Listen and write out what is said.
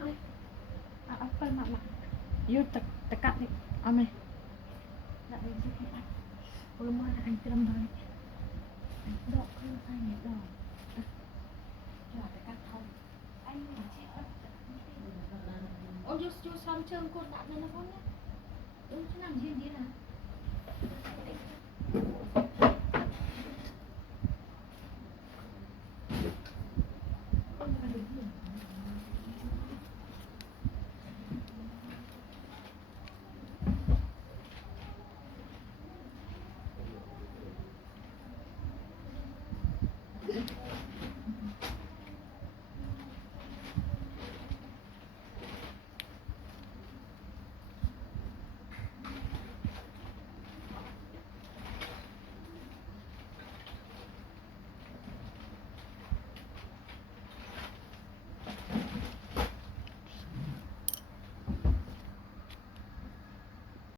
đi. Phần mặt yêu tất cả đi. Mày. Đã đi chứ không anh. Ôi mà anh trầm thôi. Độ không sai nhẹ đỏ. Cho tất cả không. Anh mà che ớt. Ôi chú xong chương cột đạn lên nó con nhé. Chú làm gì đi nào. Không phải đúng rồi.